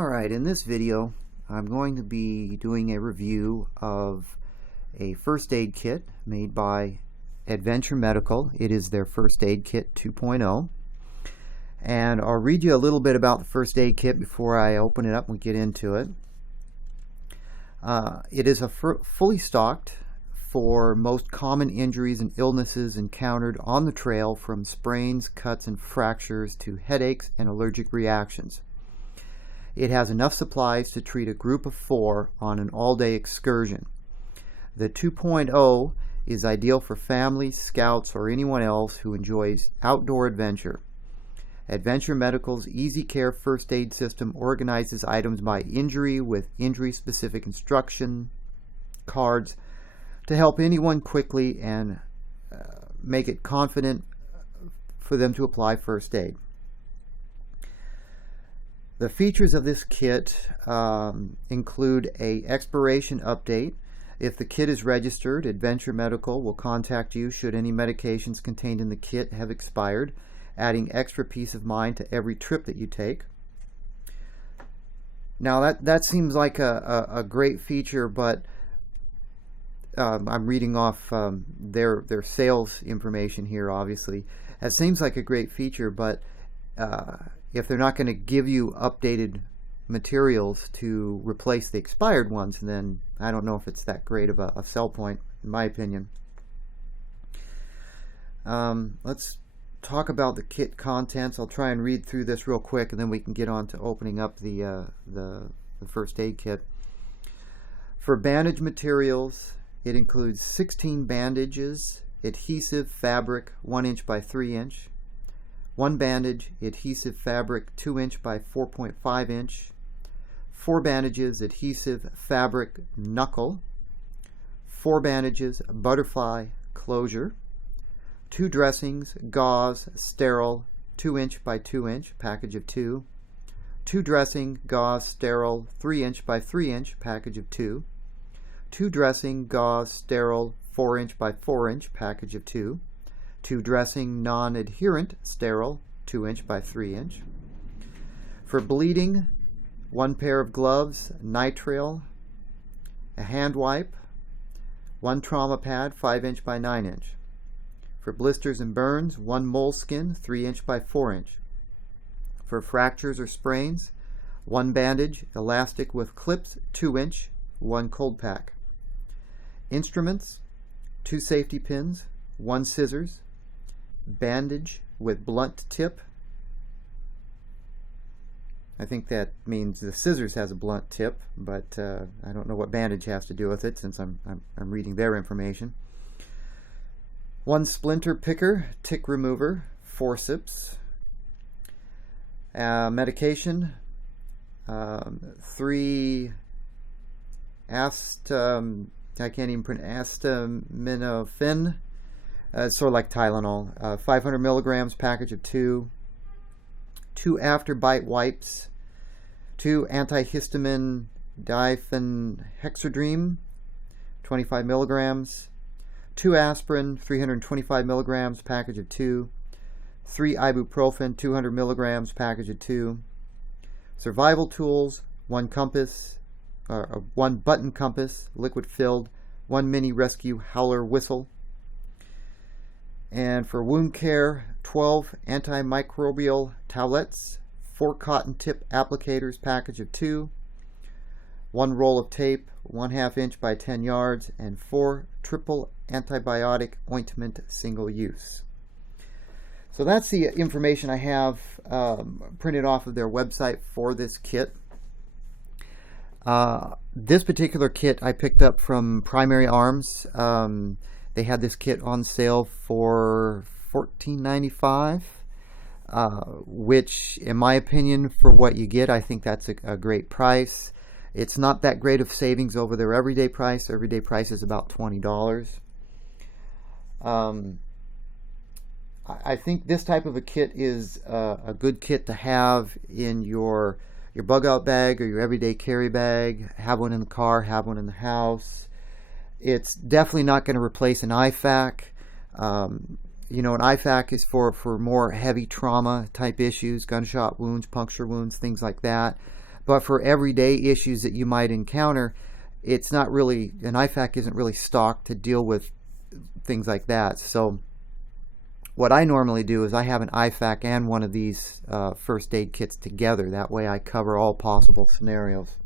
Alright, in this video I'm going to be doing a review of a first aid kit made by Adventure Medical. It is their First Aid Kit 2.0, and I'll read you a little bit about the first aid kit before I open it up and get into it. It is fully stocked for most common injuries and illnesses encountered on the trail, from sprains, cuts, and fractures to headaches and allergic reactions. It has enough supplies to treat a group of 4 on an all-day excursion. The 2.0 is ideal for families, scouts, or anyone else who enjoys outdoor adventure. Adventure Medical's Easy Care First Aid System organizes items by injury with injury-specific instruction cards to help anyone quickly and make it confident for them to apply first aid. The features of this kit include an expiration update. If the kit is registered, Adventure Medical will contact you should any medications contained in the kit have expired, adding extra peace of mind to every trip that you take. Now that seems like a great feature, but I'm reading off their sales information here. Obviously, that seems like a great feature, but if they're not going to give you updated materials to replace the expired ones, then I don't know if it's that great of a sell point, in my opinion. Let's talk about the kit contents. I'll try and read through this real quick, and then we can get on to opening up the first aid kit. For bandage materials, it includes 16 bandages, adhesive fabric 1 inch by 3 inch, 1 bandage, adhesive fabric 2 inch by 4.5 inch, 4 bandages, adhesive fabric knuckle, 4 bandages, butterfly closure, 2 dressings, gauze, sterile 2 inch by 2 inch, package of 2, 2 dressing, gauze, sterile 3 inch by 3 inch, package of 2, 2 dressing, gauze, sterile 4 inch by 4 inch, package of 2, 2 dressing, non-adherent, sterile 2 inch by 3 inch. For bleeding, 1 pair of gloves, nitrile, a hand wipe, 1 trauma pad 5 inch by 9 inch. For blisters and burns, 1 moleskin 3 inch by 4 inch. For fractures or sprains, 1 bandage, elastic with clips 2 inch, 1 cold pack. Instruments, 2 safety pins, 1 scissors, bandage with blunt tip. I think that means the scissors has a blunt tip, but I don't know what bandage has to do with it, since I'm reading their information. 1 splinter picker, tick remover, forceps. Medication, 3 acetaminophen. It's sort of like Tylenol. 500 milligrams, package of 2. 2 after-bite wipes. 2 antihistamine diphenhexadrine, 25 milligrams. 2 aspirin, 325 milligrams, package of 2. 3 ibuprofen, 200 milligrams, package of 2. Survival tools, 1 compass, 1 button compass, liquid filled, 1 mini rescue howler whistle. And for wound care, 12 antimicrobial towelettes, 4 cotton tip applicators, package of 2, 1 roll of tape 1/2 inch by 10 yards, and 4 triple antibiotic ointment, single use. So that's the information I have printed off of their website for this kit. This particular kit I picked up from Primary Arms. They had this kit on sale for $14.95, which, in my opinion, for what you get, I think that's a great price. It's not that great of savings over their everyday price. Their everyday price is about $20. I think this type of a kit is a good kit to have in your bug out bag or your everyday carry bag. Have one in the car, have one in the house. It's definitely not going to replace an IFAC. An IFAC is for more heavy trauma type issues, gunshot wounds, puncture wounds, things like that. But for everyday issues that you might encounter, it's not really, an IFAK isn't really stocked to deal with things like that. So what I normally do is I have an IFAK and one of these first aid kits together. That way I cover all possible scenarios.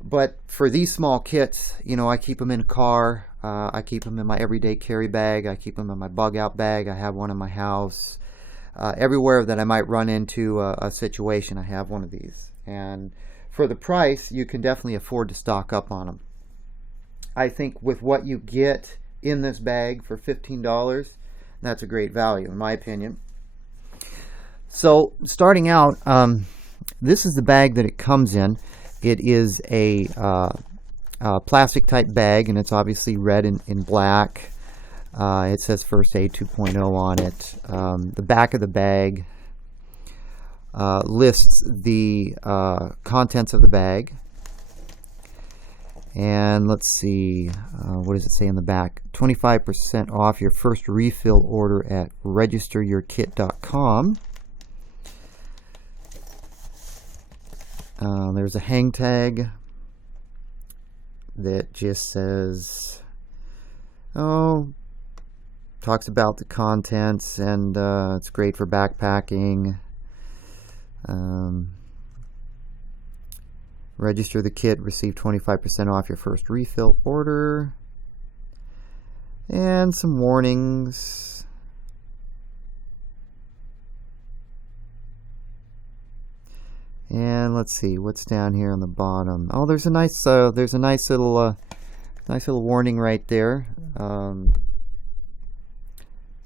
But for these small kits, I keep them in a car. I keep them in my everyday carry bag. I keep them in my bug out bag. I have one in my house. Everywhere that I might run into a situation, I have one of these. And for the price, you can definitely afford to stock up on them. I think with what you get in this bag for $15, that's a great value, in my opinion. So starting out, this is the bag that it comes in. It is a plastic type bag, and it's obviously red and black. It says First Aid 2.0 on it. The back of the bag lists the contents of the bag. And let's see, what does it say in the back? 25% off your first refill order at registeryourkit.com. There's a hang tag that just says, talks about the contents, and it's great for backpacking. Register the kit, receive 25% off your first refill order, and some warnings. And let's see what's down here on the bottom. Oh, there's a nice little warning right there.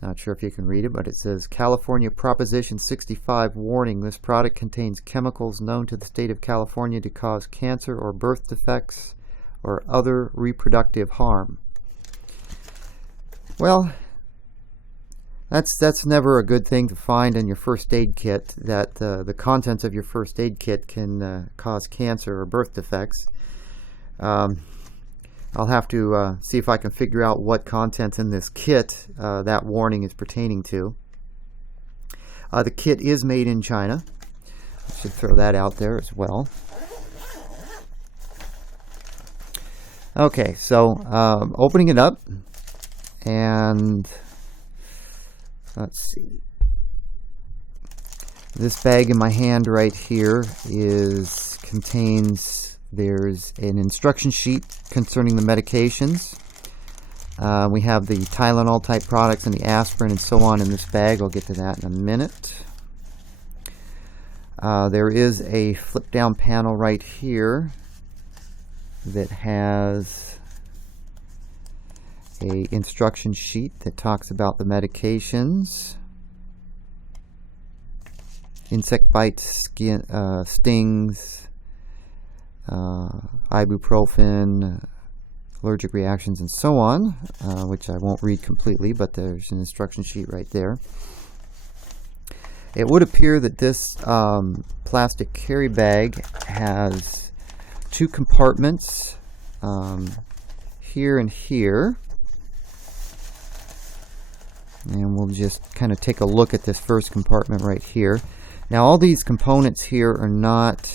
Not sure if you can read it, but it says California Proposition 65 warning. This product contains chemicals known to the state of California to cause cancer or birth defects or other reproductive harm. Well, that's never a good thing to find in your first aid kit, that the contents of your first aid kit can cause cancer or birth defects. I'll have to see if I can figure out what contents in this kit that warning is pertaining to. The kit is made in China. I should throw that out there as well. Okay, so opening it up, and let's see. This bag in my hand right here there's an instruction sheet concerning the medications. We have the Tylenol type products and the aspirin and so on in this bag. I'll get to that in a minute. There is a flip down panel right here that has a instruction sheet that talks about the medications. Insect bites, stings, ibuprofen, allergic reactions, and so on, which I won't read completely, but there's an instruction sheet right there. It would appear that this plastic carry bag has two compartments, here and here. And we'll just kind of take a look at this first compartment right here. Now, all these components here are not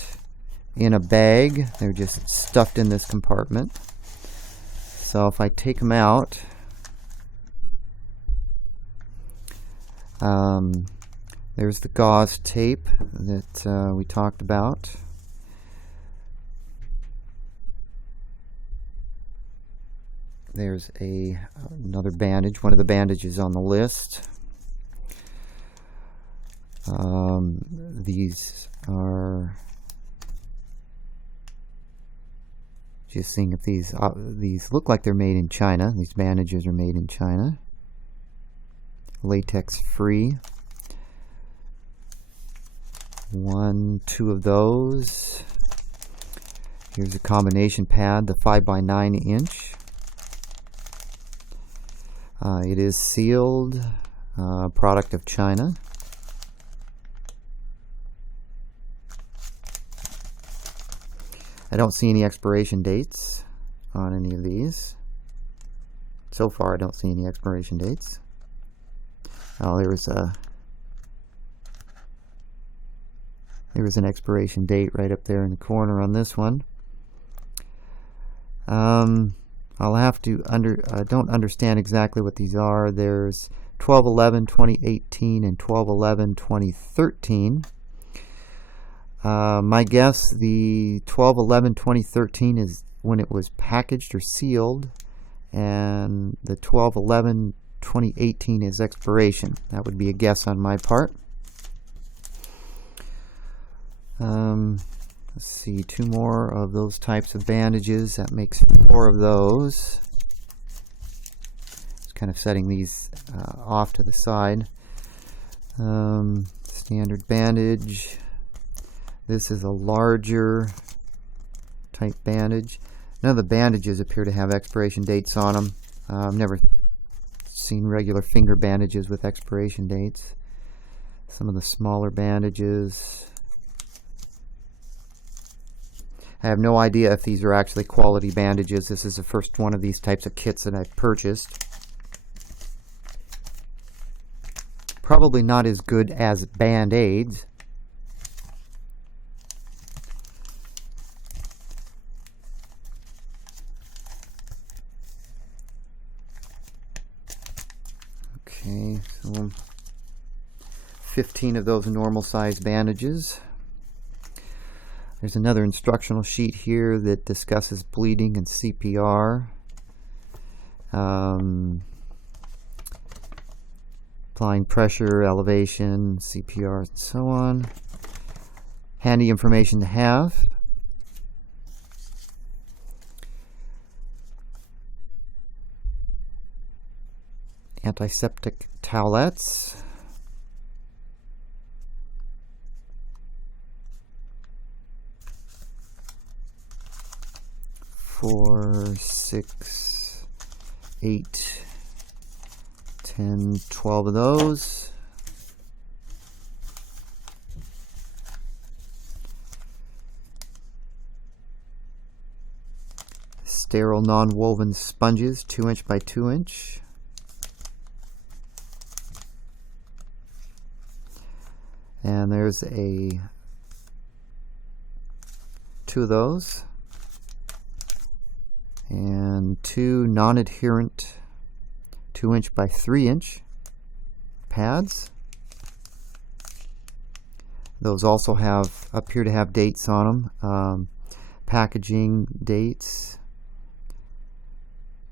in a bag. They're just stuffed in this compartment. So if I take them out, there's the gauze tape that we talked about. There's another bandage, one of the bandages on the list. These are, just seeing if these look like they're made in China. These bandages are made in China. Latex free. 2 of those. Here's a combination pad, the 5x9 inch. It is sealed, product of China. I don't see any expiration dates on any of these. So far, I don't see any expiration dates. Oh, there There was an expiration date right up there in the corner on this one. I'll have to don't understand exactly what these are. There's 12/11/2018 and 12/11/2013. My guess, the 12/11/2013 is when it was packaged or sealed, and the 12/11/2018 is expiration. That would be a guess on my part. Let's see, 2 more of those types of bandages. That makes 4 of those. Just kind of setting these off to the side. Standard bandage. This is a larger type bandage. None of the bandages appear to have expiration dates on them. I've never seen regular finger bandages with expiration dates. Some of the smaller bandages. I have no idea if these are actually quality bandages. This is the first one of these types of kits that I've purchased. Probably not as good as Band-Aids. Okay, so 15 of those normal size bandages. There's another instructional sheet here that discusses bleeding and CPR. Applying pressure, elevation, CPR, and so on. Handy information to have. Antiseptic towelettes. 4, 6, 8, 10, 12 of those. Sterile non-woven sponges, 2" by 2". And there's 2 of those. And 2 non-adherent 2" by 3" pads. Those also appear to have dates on them. Packaging dates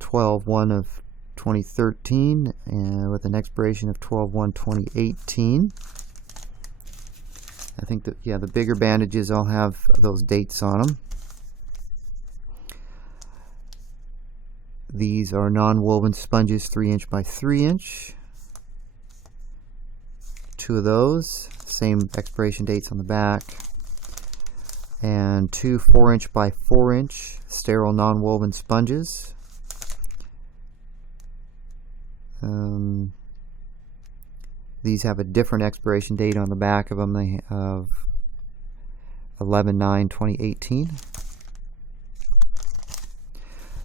12/1 of 2013 and with an expiration of 12/1 2018. I think that, yeah, the bigger bandages all have those dates on them. These are non-woven sponges, 3" by 3". 2 of those, same expiration dates on the back. And 2 4" by 4" sterile non-woven sponges. These have a different expiration date on the back of them. They have 11/9/2018.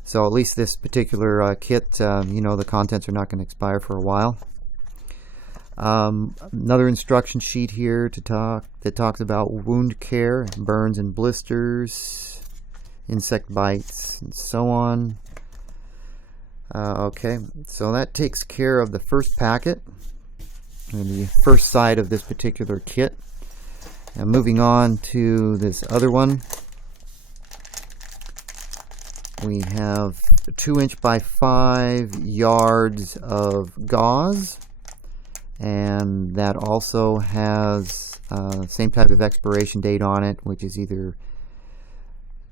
So at least this particular kit, the contents are not going to expire for a while. Another instruction sheet here that talks about wound care, burns and blisters, insect bites, and so on. Okay, so that takes care of the first packet and the first side of this particular kit. Now moving on to this other one. We have 2" by 5 yards of gauze, and that also has same type of expiration date on it, which is either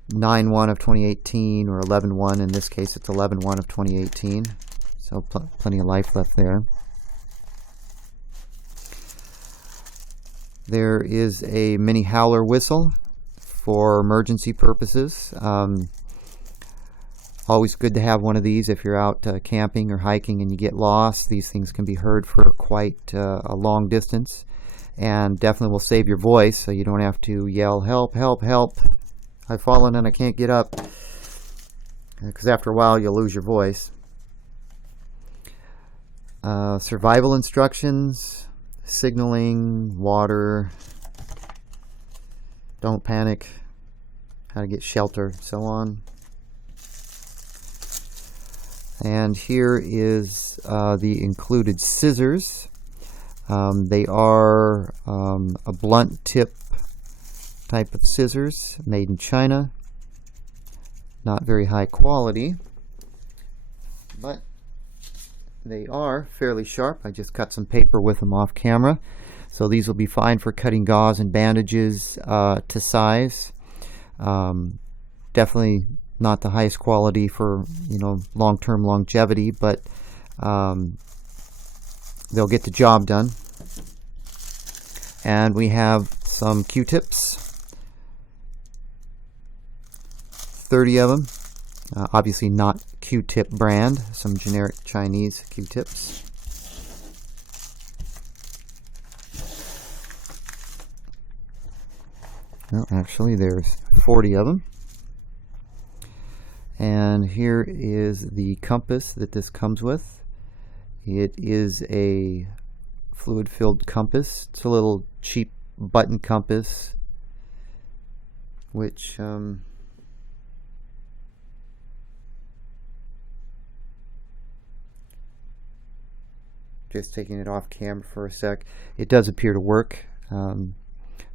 9/1 of 2018 or 11/1. In this case, it's 11/1 of 2018. So plenty of life left there. There is a mini howler whistle for emergency purposes. Always good to have one of these if you're out camping or hiking and you get lost. These things can be heard for quite a long distance, and definitely will save your voice, so you don't have to yell, "Help, help, help. I've fallen and I can't get up," because after a while you'll lose your voice. Survival instructions, signaling, water, don't panic, how to get shelter, so on. And here is the included scissors. They are a blunt tip type of scissors made in China. Not very high quality, but they are fairly sharp. I just cut some paper with them off camera. So these will be fine for cutting gauze and bandages to size. Definitely not the highest quality for, you know, long-term longevity, but they'll get the job done. And we have some Q-tips, 30 of them. Obviously not Q-tip brand, some generic Chinese Q-tips. Well, actually there's 40 of them. And here is the compass that this comes with. It is a fluid-filled compass. It's a little cheap button compass, which just taking it off camera for a sec, it does appear to work.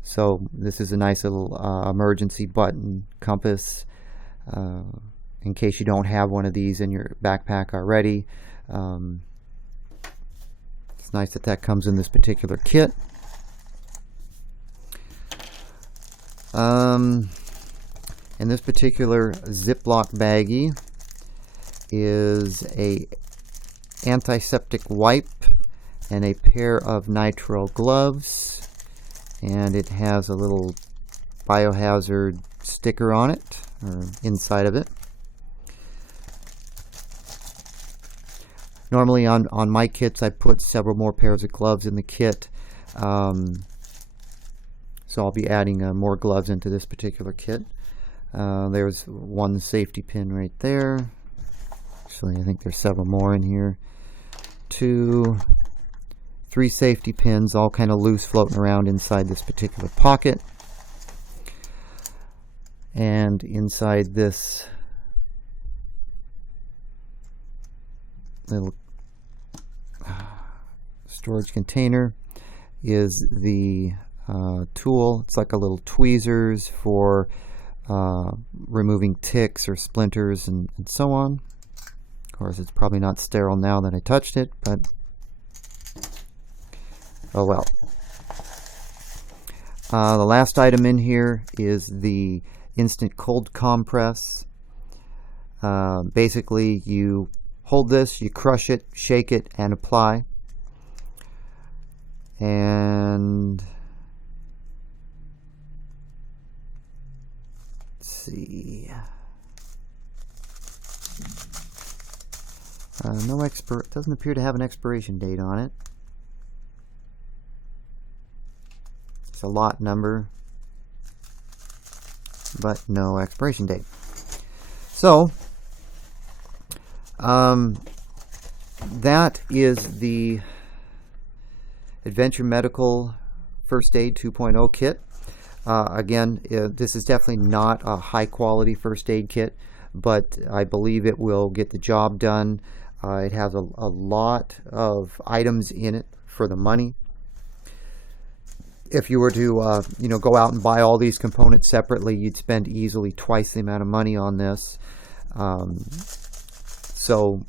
So this is a nice little emergency button compass in case you don't have one of these in your backpack already. It's nice that that comes in this particular kit. In this particular Ziploc baggie is a antiseptic wipe and a pair of nitrile gloves, and it has a little biohazard sticker on it, or inside of it. Normally on my kits I put several more pairs of gloves in the kit, so I'll be adding more gloves into this particular kit. There's one safety pin right there. Actually, I think there's several more in here. 2, 3 safety pins, all kind of loose, floating around inside this particular pocket. And inside this little storage container is the tool. It's like a little tweezers for removing ticks or splinters and so on. Of course, it's probably not sterile now that I touched it, but oh well. The last item in here is the instant cold compress. Basically, you hold this, you crush it, shake it, and apply. And let's see. Doesn't appear to have an expiration date on it. It's a lot number, but no expiration date. So that is the Adventure Medical First Aid 2.0 kit. Again, this is definitely not a high quality first aid kit, but I believe it will get the job done. It has a lot of items in it for the money. If you were to go out and buy all these components separately, you'd spend easily twice the amount of money on this. So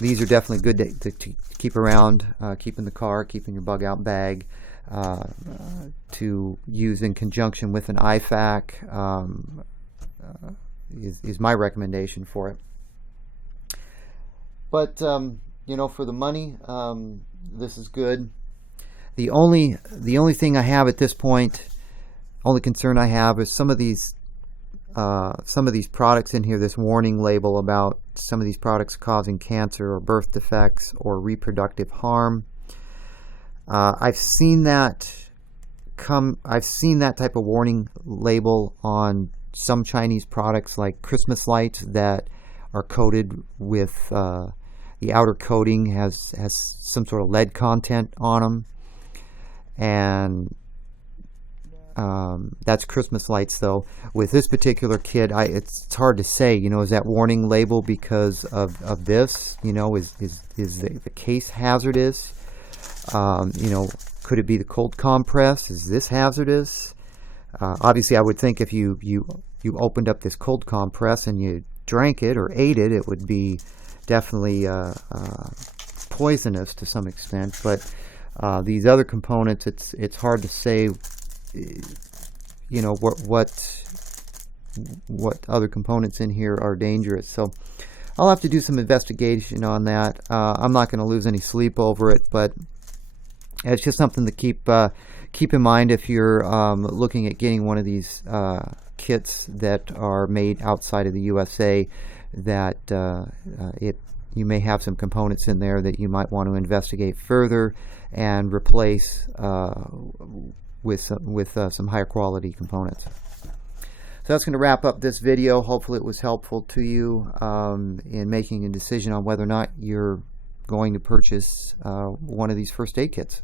these are definitely good to keep around, keep in the car, keep in your bug out bag, to use in conjunction with an IFAC is my recommendation for it. But for the money, this is good. The only thing I have at this point, only concern I have, is some of these products in here. This warning label about some of these products causing cancer or birth defects or reproductive harm. I've seen that type of warning label on some Chinese products, like Christmas lights that are coated with the outer coating has some sort of lead content on them, and That's Christmas lights, though. With this particular kit, it's hard to say. Is that warning label because of this? Is the case hazardous? Could it be the cold compress? Is this hazardous? Obviously, I would think if you opened up this cold compress and you drank it or ate it, it would be definitely poisonous to some extent. But these other components, it's hard to say. What other components in here are dangerous. So I'll have to do some investigation on that. I'm not going to lose any sleep over it, but it's just something to keep in mind if you're looking at getting one of these kits that are made outside of the USA, that you may have some components in there that you might want to investigate further and replace with some higher quality components. So that's going to wrap up this video. Hopefully it was helpful to you in making a decision on whether or not you're going to purchase one of these first aid kits.